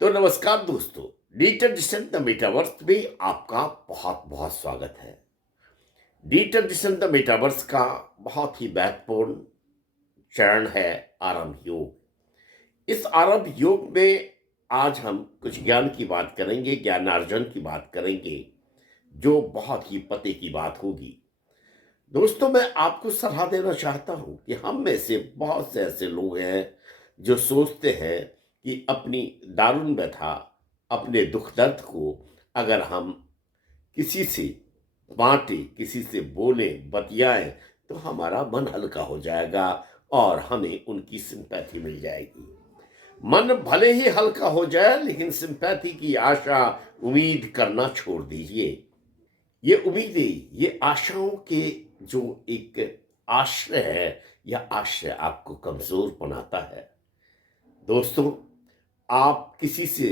तो नमस्कार दोस्तों, डिजिटल डिजिटल द मेटावर्स में आपका बहुत बहुत स्वागत है। डिजिटल डिजिटल द मेटावर्स का बहुत ही महत्वपूर्ण चरण है आरंभ योग। इस आरंभ योग में आज हम कुछ ज्ञान की बात करेंगे, ज्ञानार्जन की बात करेंगे, जो बहुत ही पते की बात होगी। दोस्तों, मैं आपको सलाह देना चाहता हूं कि हम में से बहुत से ऐसे लोग हैं जो सोचते हैं कि अपनी दारुण व्यथा, अपने दुख दर्द को अगर हम किसी से बांटे, किसी से बोले, बतियाएं, तो हमारा मन हल्का हो जाएगा और हमें उनकी सिंपैथी मिल जाएगी। मन भले ही हल्का हो जाए, लेकिन सिंपैथी की आशा, उम्मीद करना छोड़ दीजिए। ये उम्मीदें, ये आशाओं के जो एक आश्रय है, यह आश्रय आपको कमजोर बनाता है। दोस्तों, आप किसी से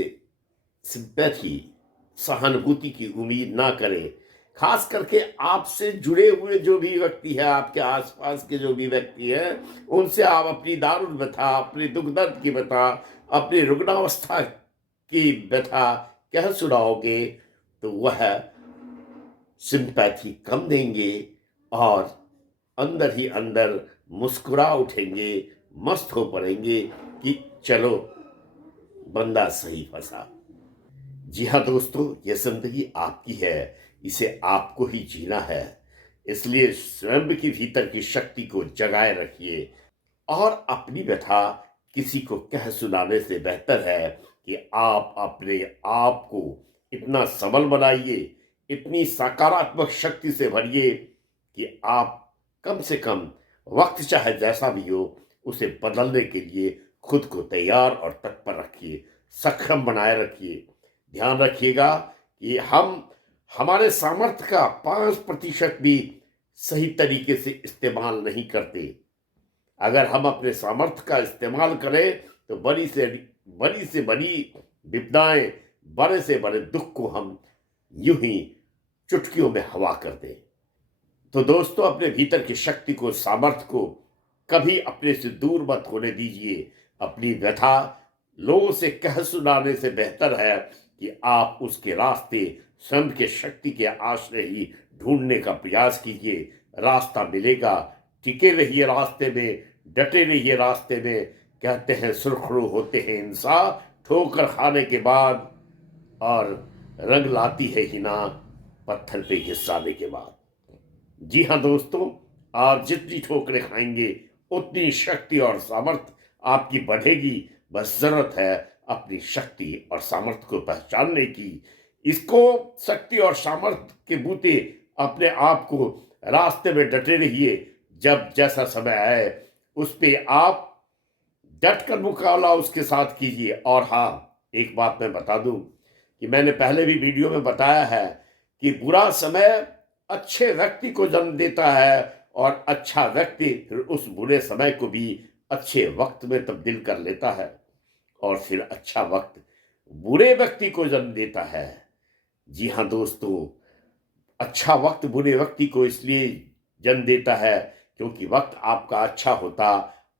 सिंपैथी, सहानुभूति की उम्मीद ना करें। खास करके आपसे जुड़े हुए जो भी व्यक्ति है, आपके आसपास के जो भी व्यक्ति हैं, उनसे आप अपनी दारुण व्यथा, अपनी दुख दर्द की व्यथा, अपनी रुग्णावस्था की व्यथा कह सुनाओगे तो वह सिंपैथी कम देंगे और अंदर ही अंदर मुस्कुरा उठेंगे, मस्त हो पड़ेंगे कि चलो बंदा सही फंसा। जी हाँ दोस्तों, यह जिंदगी आपकी है, इसे आपको ही जीना है। इसलिए स्वयं के भीतर की शक्ति को जगाए रखिए और अपनी व्यथा किसी को कह सुनाने से बेहतर है कि आप अपने आप को इतना सबल बनाइए, इतनी सकारात्मक शक्ति से भरिए कि आप कम से कम वक्त चाहे जैसा भी हो, उसे बदलने के लिए खुद को तैयार और तत्पर रखिए, सक्षम बनाए रखिए। ध्यान रखिएगा कि हम हमारे सामर्थ्य का 5% भी सही तरीके से इस्तेमाल नहीं करते। अगर हम अपने सामर्थ्य का इस्तेमाल करें तो बड़ी से बड़ी विपदाएं, बड़े से बड़े दुख को हम यूं ही चुटकियों में हवा कर दें। तो दोस्तों, अपने भीतर की शक्ति को, सामर्थ्य को कभी अपने से दूर मत होने दीजिए। अपनी व्यथा लोगों से कह सुनाने से बेहतर है कि आप उसके रास्ते स्वयं के शक्ति के आश्रय ही ढूंढने का प्रयास कीजिए। रास्ता मिलेगा। टिके रहिए रास्ते में, डटे रहिए रास्ते में। कहते हैं सुरखरू होते हैं इंसान ठोकर खाने के बाद, और रंग लाती है हिना पत्थर पे घिसाने के बाद। जी हाँ दोस्तों, आप जितनी ठोकरें खाएंगे उतनी शक्ति और सामर्थ्य आपकी बढ़ेगी। बस जरूरत है अपनी शक्ति और सामर्थ्य को पहचानने की। इसको शक्ति और सामर्थ्य के बूते अपने आप को रास्ते में डटे रहिए। जब जैसा समय आए उस पे आप डट कर मुकाबला उसके साथ कीजिए। और हाँ, एक बात मैं बता दूं कि मैंने पहले भी वीडियो में बताया है कि बुरा समय अच्छे व्यक्ति को जन्म देता है और अच्छा व्यक्ति फिर उस बुरे समय को भी अच्छे वक्त में तब्दील कर लेता है, और फिर अच्छा वक्त बुरे व्यक्ति को जन्म देता है। जी हाँ दोस्तों, अच्छा वक्त बुरे व्यक्ति को इसलिए जन्म देता है क्योंकि वक्त आपका अच्छा होता,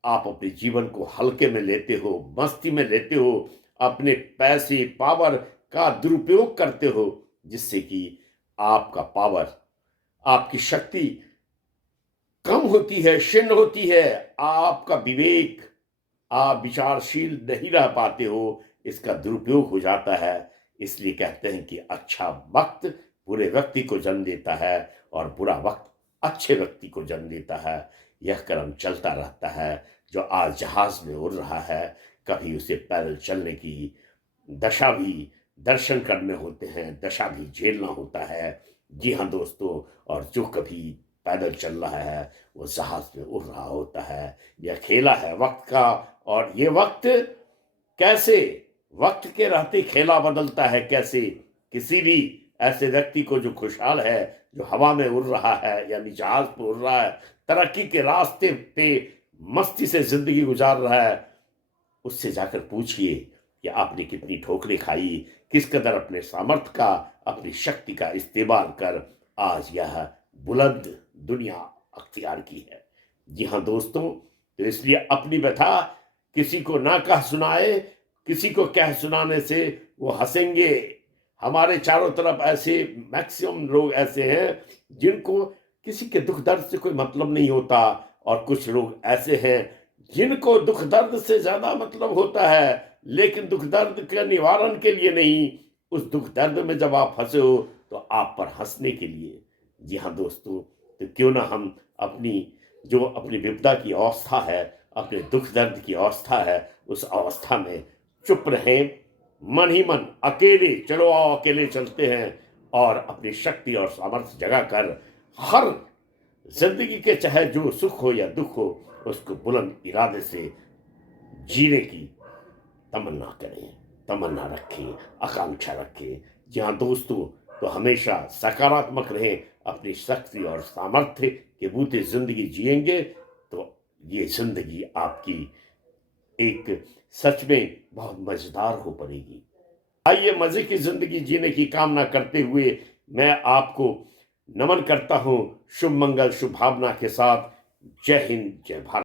आप अपने जीवन को हल्के में लेते हो, मस्ती में लेते हो, अपने पैसे पावर का दुरुपयोग करते हो, जिससे कि आपका पावर, आपकी शक्ति कम होती है, क्षीण होती है। आपका विवेक, आप विचारशील नहीं रह पाते हो, इसका दुरुपयोग हो जाता है। इसलिए कहते हैं कि अच्छा वक्त बुरे व्यक्ति को जन्म देता है और बुरा वक्त अच्छे व्यक्ति को जन्म देता है। यह क्रम चलता रहता है। जो आज जहाज में उड़ रहा है, कभी उसे पैदल चलने की दशा भी दर्शन करने होते हैं, दशा भी झेलना होता है। जी हाँ दोस्तों, और जो कभी पैदल चल रहा है वो जहाज में उड़ रहा होता है। यह खेला है वक्त का, और ये वक्त कैसे वक्त के रहते खेला बदलता है। कैसे किसी भी ऐसे व्यक्ति को जो खुशहाल है, जो हवा में उड़ रहा है, यानी जहाज पर उड़ रहा है, तरक्की के रास्ते पे मस्ती से जिंदगी गुजार रहा है, उससे जाकर पूछिए कि आपने कितनी ठोकरें खाई, किस कदर अपने सामर्थ्य का, अपनी शक्ति का इस्तेमाल कर आज यह बुलंद दुनिया अख्तियार की है। जी हाँ दोस्तों, तो इसलिए अपनी व्यथा किसी को ना कह सुनाए, किसी को कह सुनाने से वो हंसेंगे। हमारे चारों तरफ ऐसे मैक्सिमम लोग ऐसे हैं जिनको किसी के दुख दर्द से कोई मतलब नहीं होता, और कुछ लोग ऐसे हैं जिनको दुख दर्द से ज्यादा मतलब होता है, लेकिन दुख दर्द के निवारण के लिए नहीं, उस दुख दर्द में जब आप फंसे हो तो आप पर हंसने के लिए। जी हाँ दोस्तों, तो क्यों ना हम अपनी विपदा की अवस्था है, अपने दुख दर्द की अवस्था है, उस अवस्था में चुप रहें, मन ही मन अकेले, चलो आओ अकेले चलते हैं, और अपनी शक्ति और सामर्थ्य जगा कर हर जिंदगी के चाहे जो सुख हो या दुख हो, उसको बुलंद इरादे से जीने की तमन्ना करें, तमन्ना रखें, आकांक्षा रखें। जी हाँ दोस्तों, तो हमेशा सकारात्मक रहें, अपनी शक्ति और सामर्थ्य के बूते जिंदगी जिएंगे तो ये जिंदगी आपकी एक सच में बहुत मजेदार हो पड़ेगी। आइए मजे की जिंदगी जीने की कामना करते हुए मैं आपको नमन करता हूं, शुभ मंगल शुभ भावना के साथ। जय हिंद, जय भारत।